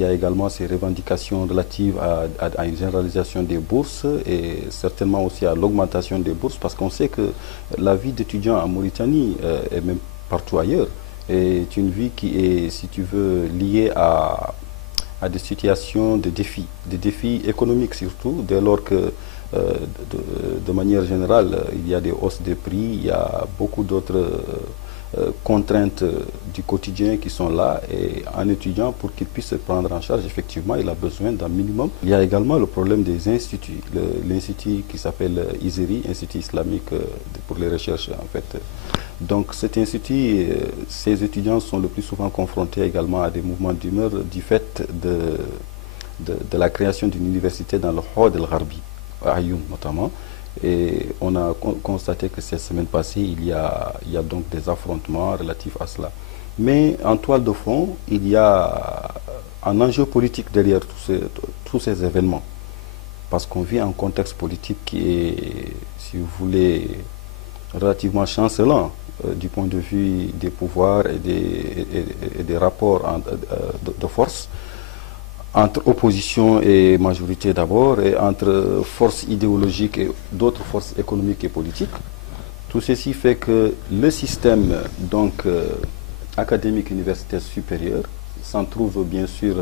y a également ces revendications relatives à une généralisation des bourses et certainement aussi à l'augmentation des bourses, parce qu'on sait que la vie d'étudiant en Mauritanie et même partout ailleurs est une vie qui est, si tu veux, liée à des situations de défis, des défis économiques surtout, dès lors que de manière générale, il y a des hausses de prix, il y a beaucoup d'autres contraintes du quotidien qui sont là, et un étudiant, pour qu'il puisse se prendre en charge, effectivement, il a besoin d'un minimum. Il y a également le problème des instituts. L'institut qui s'appelle ISERI, Institut islamique pour les recherches, en fait. Donc cet institut, ces étudiants sont le plus souvent confrontés également à des mouvements d'humeur du fait de la création d'une université dans le Hod el-Gharbi, à Ayoun notamment. Et on a constaté que cette semaine passée, il y a donc des affrontements relatifs à cela. Mais en toile de fond, il y a un enjeu politique derrière tous ces événements. Parce qu'on vit un contexte politique qui est, si vous voulez, relativement chancelant du point de vue des pouvoirs et des rapports de force, entre opposition et majorité d'abord, et entre forces idéologiques et d'autres forces économiques et politiques. Tout ceci fait que le système donc académique universitaire supérieur s'en trouve bien sûr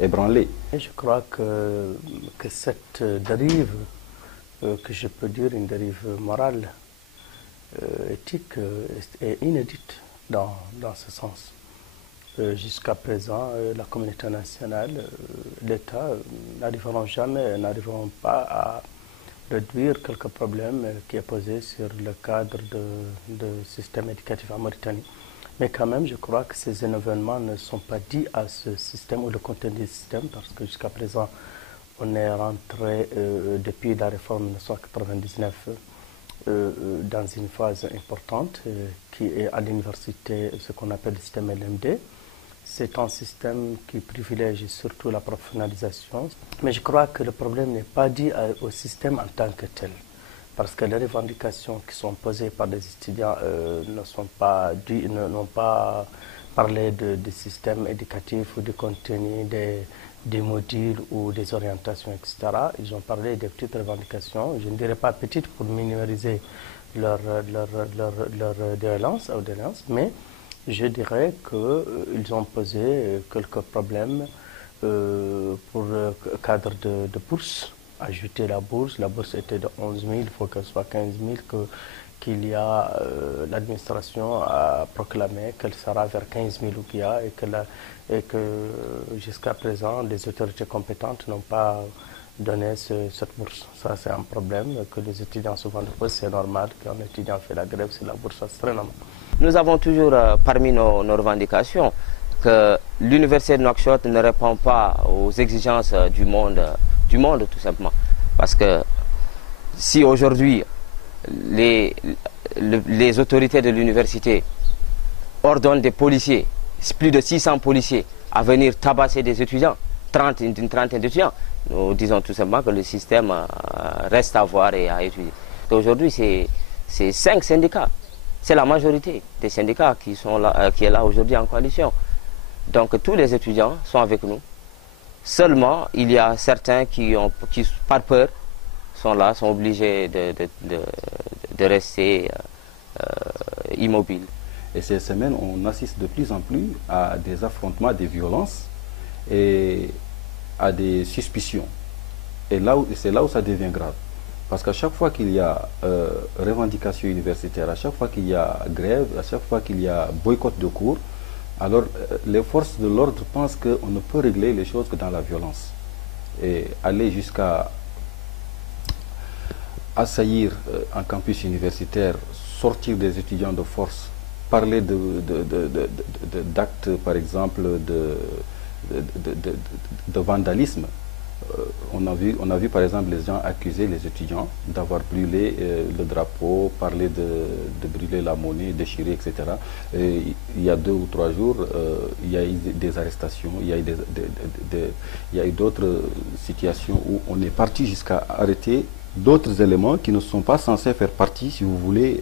ébranlé. Je crois que cette dérive, que je peux dire une dérive morale, éthique, est inédite dans ce sens. Jusqu'à présent, la communauté nationale, l'État n'arriveront pas à réduire quelques problèmes qui est posé sur le cadre de système éducatif en Mauritanie. Mais quand même, je crois que ces événements ne sont pas dits à ce système ou le contenu du système, parce que jusqu'à présent, on est rentré depuis la réforme 1999 dans une phase importante qui est à l'université, ce qu'on appelle le système LMD. C'est un système qui privilégie surtout la professionnalisation. Mais je crois que le problème n'est pas dû au système en tant que tel. Parce que les revendications qui sont posées par les étudiants n'ont pas parlé du système éducatif ou du contenu des modules ou des orientations, etc. Ils ont parlé des petites revendications. Je ne dirais pas petites pour minimiser leur déviance, mais je dirais qu'ils ont posé quelques problèmes pour le cadre de bourse. Ajouter la bourse était de 11 000, il faut qu'elle soit 15 000, l'administration a proclamé qu'elle sera vers 15 000 ouguiya et que jusqu'à présent, les autorités compétentes n'ont pas donné cette bourse. Ça, c'est un problème que les étudiants souvent posent. C'est normal qu'un étudiant fait la grève, c'est la bourse, ça c'est très normal. Nous avons toujours parmi nos revendications que l'université de Nouakchott ne répond pas aux exigences du monde tout simplement. Parce que si aujourd'hui les autorités de l'université ordonnent des policiers, plus de 600 policiers, à venir tabasser des étudiants, une trentaine d'étudiants, nous disons tout simplement que le système reste à voir et à étudier. Aujourd'hui, c'est 5 syndicats. C'est la majorité des syndicats qui est là aujourd'hui en coalition. Donc tous les étudiants sont avec nous. Seulement, il y a certains qui par peur, sont là, sont obligés de rester immobiles. Et ces semaines, on assiste de plus en plus à des affrontements, des violences et à des suspicions. Et c'est là où ça devient grave. Parce qu'à chaque fois qu'il y a revendication universitaire, à chaque fois qu'il y a grève, à chaque fois qu'il y a boycott de cours, alors les forces de l'ordre pensent qu'on ne peut régler les choses que dans la violence. Et aller jusqu'à assaillir un campus universitaire, sortir des étudiants de force, parler d'actes, par exemple, de vandalisme. On a vu par exemple les gens accuser les étudiants d'avoir brûlé le drapeau, parler de brûler la monnaie, déchirer, etc. Et il y a 2 ou 3 jours, il y a eu des arrestations, il y a eu d'autres situations où on est parti jusqu'à arrêter d'autres éléments qui ne sont pas censés faire partie, si vous voulez,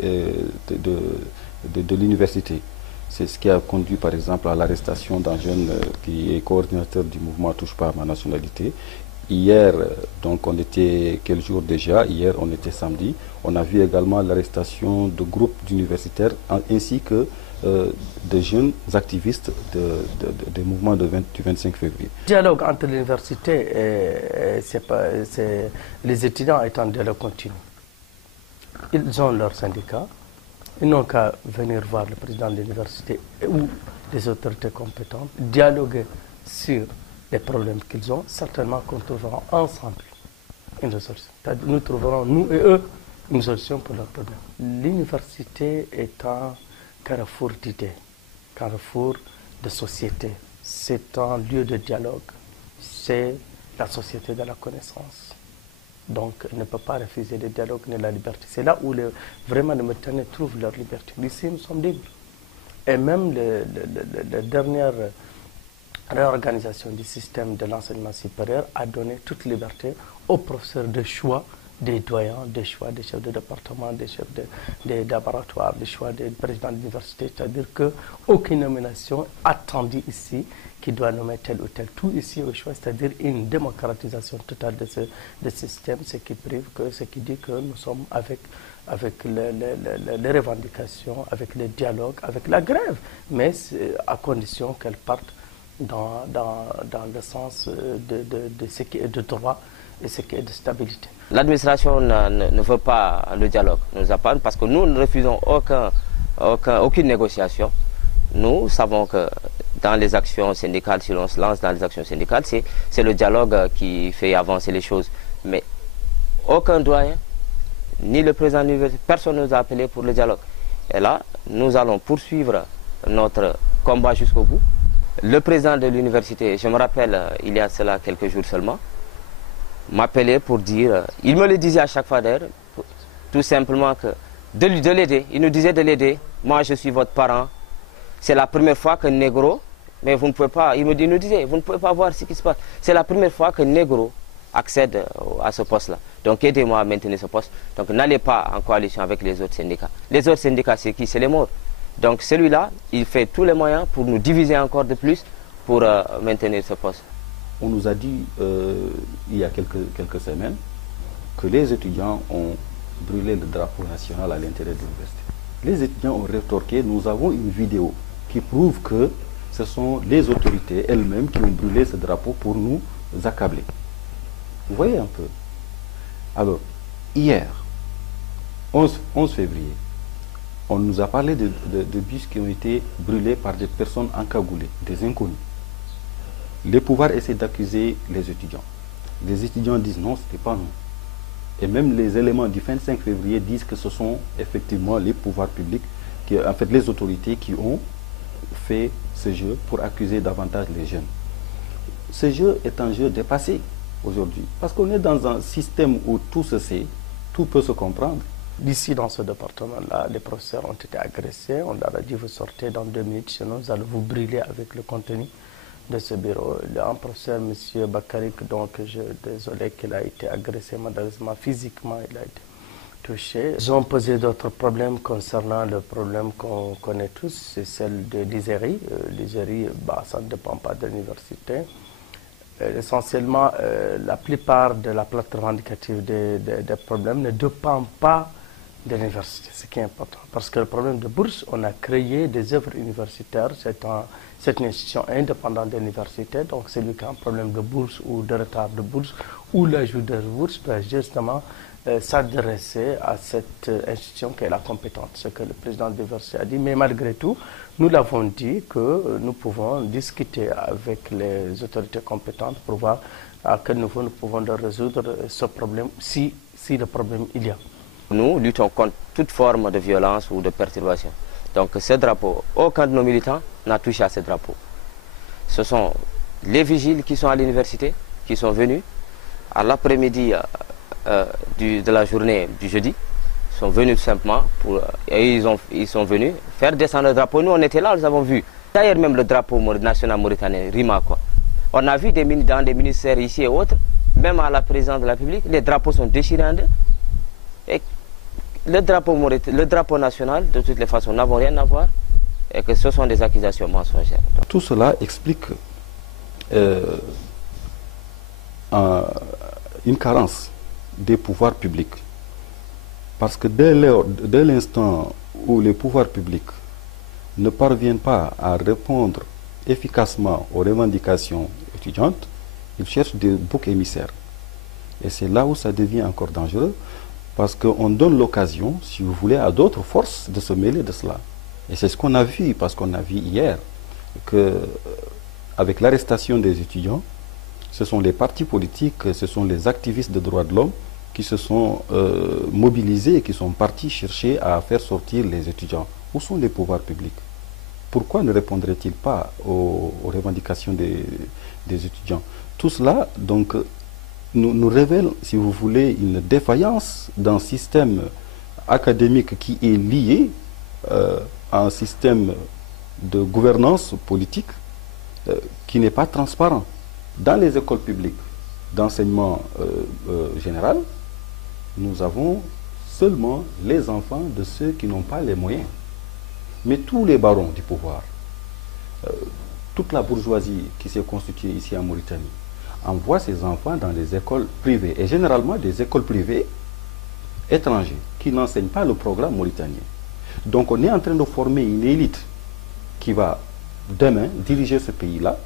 de l'université. C'est ce qui a conduit par exemple à l'arrestation d'un jeune qui est coordinateur du mouvement Touche pas à ma nationalité. Hier, donc on était quel jour déjà? Hier on était samedi. On a vu également l'arrestation de groupes d'universitaires ainsi que de jeunes activistes des mouvements du 25 février. Le dialogue entre l'université et les étudiants est un dialogue continu. Ils ont leur syndicat. Ils n'ont qu'à venir voir le président de l'université ou les autorités compétentes, dialoguer sur les problèmes qu'ils ont. Certainement qu'on trouvera ensemble une solution. Nous trouverons, nous et eux, une solution pour leurs problèmes. L'université est un carrefour d'idées, carrefour de société. C'est un lieu de dialogue. C'est la société de la connaissance. Donc, elle ne peut pas refuser le dialogue ni la liberté. C'est là où vraiment les Mauritaniens trouvent leur liberté. Ici, nous sommes libres. Et même la dernière réorganisation du système de l'enseignement supérieur a donné toute liberté aux professeurs de choix des doyens, des choix des chefs de département, des chefs de laboratoires, des choix des présidents d'université. C'est-à-dire qu'aucune nomination attendue ici qui doit nommer tel ou tel. Tout ici au choix, c'est-à-dire une démocratisation totale de ce système, ce qui dit que nous sommes avec les revendications, avec le dialogue, avec la grève, mais à condition qu'elles partent dans le sens de ce qui est de droit et ce qui est de stabilité. L'administration ne veut pas le dialogue, nous appelle parce que nous ne refusons aucune négociation. Nous savons que dans les actions syndicales, si l'on se lance dans les actions syndicales, c'est le dialogue qui fait avancer les choses. Mais aucun doyen, ni le président de l'université, personne ne nous a appelé pour le dialogue. Et là, nous allons poursuivre notre combat jusqu'au bout. Le président de l'université, je me rappelle, il y a cela quelques jours seulement, m'appelait pour dire, il me le disait à chaque fois d'ailleurs, tout simplement que de l'aider. Il nous disait de l'aider. Moi, je suis votre parent. C'est la première fois que Negro, mais vous ne pouvez pas, il nous disait, vous ne pouvez pas voir ce qui se passe. C'est la première fois que Negro accède à ce poste-là. Donc aidez-moi à maintenir ce poste. Donc n'allez pas en coalition avec les autres syndicats. Les autres syndicats, c'est qui? C'est les morts. Donc celui-là, il fait tous les moyens pour nous diviser encore de plus pour maintenir ce poste. On nous a dit il y a quelques semaines que les étudiants ont brûlé le drapeau national à l'intérieur de l'université. Les étudiants ont rétorqué, nous avons une vidéo qui prouve que ce sont les autorités elles-mêmes qui ont brûlé ce drapeau pour nous accabler. Vous voyez un peu. Alors, hier, 11 février, on nous a parlé de bus qui ont été brûlés par des personnes encagoulées, des inconnus. Les pouvoirs essaient d'accuser les étudiants. Les étudiants disent non, ce n'était pas nous. Et même les éléments du 25 février disent que ce sont effectivement les pouvoirs publics, en fait les autorités qui ont fait ce jeu pour accuser davantage les jeunes. Ce jeu est un jeu dépassé aujourd'hui, parce qu'on est dans un système où tout se sait, tout peut se comprendre. Ici, dans ce département-là, les professeurs ont été agressés. On leur a dit, vous sortez dans 2 minutes, sinon nous allons vous brûler avec le contenu de ce bureau. Il y a un professeur, M. Bakarik, donc je suis désolé qu'il a été agressé, malheureusement, physiquement, il a été touché. Ils ont posé d'autres problèmes concernant le problème qu'on connaît tous, c'est celle de l'ISERI. L'ISERI, ça ne dépend pas de l'université. Essentiellement, la plupart de la plateforme revendicative des problèmes ne dépend pas de l'université, ce qui est important. Parce que le problème de bourse, on a créé des œuvres universitaires, c'est une institution indépendante de l'université, donc celui qui a un problème de bourse ou de retard de bourse ou l'ajout de bourse doit justement s'adresser à cette institution qui est la compétente, ce que le président de l'université a dit. Mais malgré tout, nous l'avons dit que nous pouvons discuter avec les autorités compétentes pour voir à quel niveau nous pouvons résoudre ce problème, si le problème il y a. Nous luttons contre toute forme de violence ou de perturbation. Donc ce drapeau, aucun de nos militants n'a touché à ce drapeau. Ce sont les vigiles qui sont à l'université, qui sont venus à l'après-midi de la journée du jeudi, sont venus tout simplement et ils sont venus faire descendre le drapeau. Nous on était là, nous avons vu. D'ailleurs même le drapeau national mauritanien, RIMA quoi. On a vu dans des ministères ici et autres, même à la présidence de la République, les drapeaux sont déchirés en deux. Et le drapeau national, de toutes les façons, n'avons rien à voir et que ce sont des accusations mensongères. Tout cela explique une carence des pouvoirs publics. Parce que dès l'instant où les pouvoirs publics ne parviennent pas à répondre efficacement aux revendications étudiantes, ils cherchent des boucs émissaires. Et c'est là où ça devient encore dangereux, parce qu'on donne l'occasion, si vous voulez, à d'autres forces de se mêler de cela. Et c'est ce qu'on a vu, parce qu'on a vu hier, qu'avec l'arrestation des étudiants, ce sont les partis politiques, ce sont les activistes de droits de l'homme qui se sont mobilisés et qui sont partis chercher à faire sortir les étudiants. Où sont les pouvoirs publics? Pourquoi ne répondraient-ils pas aux revendications des étudiants? Tout cela, donc, nous révèle, si vous voulez, une défaillance d'un système académique qui est lié à un système de gouvernance politique qui n'est pas transparent. Dans les écoles publiques d'enseignement général, nous avons seulement les enfants de ceux qui n'ont pas les moyens. Mais tous les barons du pouvoir, toute la bourgeoisie qui s'est constituée ici en Mauritanie, envoie ses enfants dans les écoles privées, et généralement des écoles privées étrangères, qui n'enseignent pas le programme mauritanien. Donc on est en train de former une élite qui va demain diriger ce pays-là,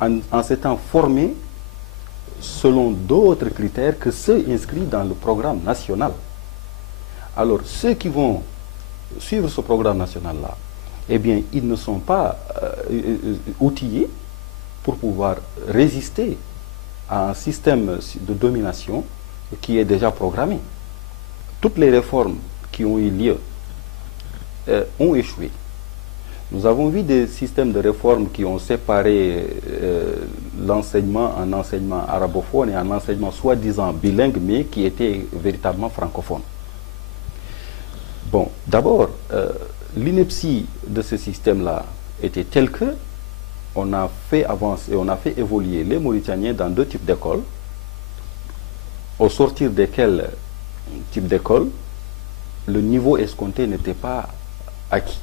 en s'étant formée selon d'autres critères que ceux inscrits dans le programme national. Alors ceux qui vont suivre ce programme national-là, eh bien, ils ne sont pas outillés pour pouvoir résister à un système de domination qui est déjà programmé. Toutes les réformes qui ont eu lieu ont échoué. Nous avons vu des systèmes de réforme qui ont séparé l'enseignement en enseignement arabophone et en enseignement soi-disant bilingue, mais qui était véritablement francophone. Bon, d'abord, l'ineptie de ce système-là était telle que on a fait avancer, on a fait évoluer les Mauritaniens dans deux types d'écoles, au sortir desquels types d'écoles, le niveau escompté n'était pas acquis.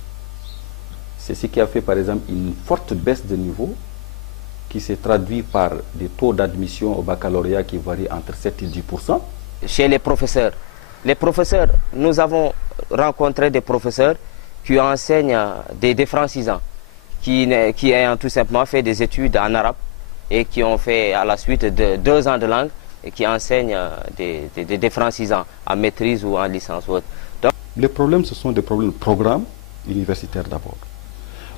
C'est ce qui a fait par exemple une forte baisse de niveau qui s'est traduit par des taux d'admission au baccalauréat qui varient entre 7 et 10%. Chez les professeurs, nous avons rencontré des professeurs qui enseignent des francisants, qui ont tout simplement fait des études en arabe et qui ont fait à la suite de 2 ans de langue et qui enseignent des francisants en maîtrise ou en licence. Donc, les problèmes, ce sont des problèmes de programme universitaire d'abord.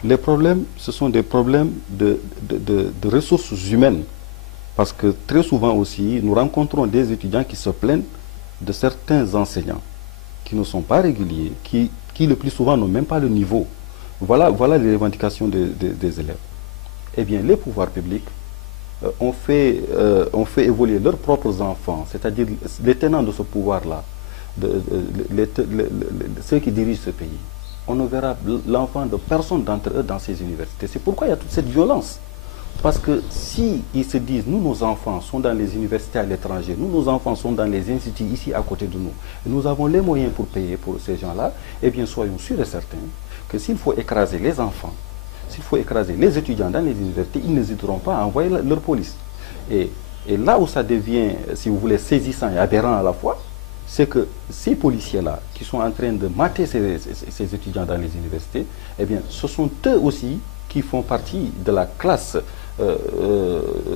Les problèmes, ce sont des problèmes de ressources humaines. Parce que très souvent aussi, nous rencontrons des étudiants qui se plaignent de certains enseignants qui ne sont pas réguliers, qui le plus souvent n'ont même pas le niveau. Voilà les revendications des élèves. Eh bien, les pouvoirs publics ont fait évoluer leurs propres enfants, c'est-à-dire les tenants de ce pouvoir-là, ceux qui dirigent ce pays. On ne verra l'enfant de personne d'entre eux dans ces universités. C'est pourquoi il y a toute cette violence. Parce que si ils se disent, nous, nos enfants sont dans les universités à l'étranger, nous, nos enfants sont dans les instituts ici à côté de nous, et nous avons les moyens pour payer pour ces gens-là, eh bien, soyons sûrs et certains que s'il faut écraser les enfants, s'il faut écraser les étudiants dans les universités, ils n'hésiteront pas à envoyer leur police. Et là où ça devient, si vous voulez, saisissant et aberrant à la fois, c'est que ces policiers-là qui sont en train de mater ces étudiants dans les universités, eh bien, ce sont eux aussi qui font partie de la classe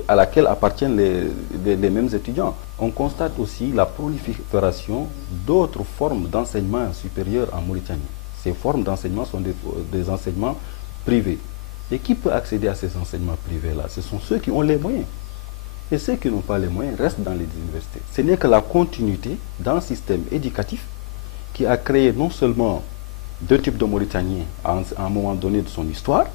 à laquelle appartiennent les mêmes étudiants. On constate aussi la prolifération d'autres formes d'enseignement supérieur en Mauritanie. Ces formes d'enseignement sont des enseignements privés. Et qui peut accéder à ces enseignements privés-là? Ce sont ceux qui ont les moyens. Et ceux qui n'ont pas les moyens restent dans les universités. Ce n'est que la continuité d'un système éducatif qui a créé non seulement deux types de Mauritaniens à un moment donné de son histoire,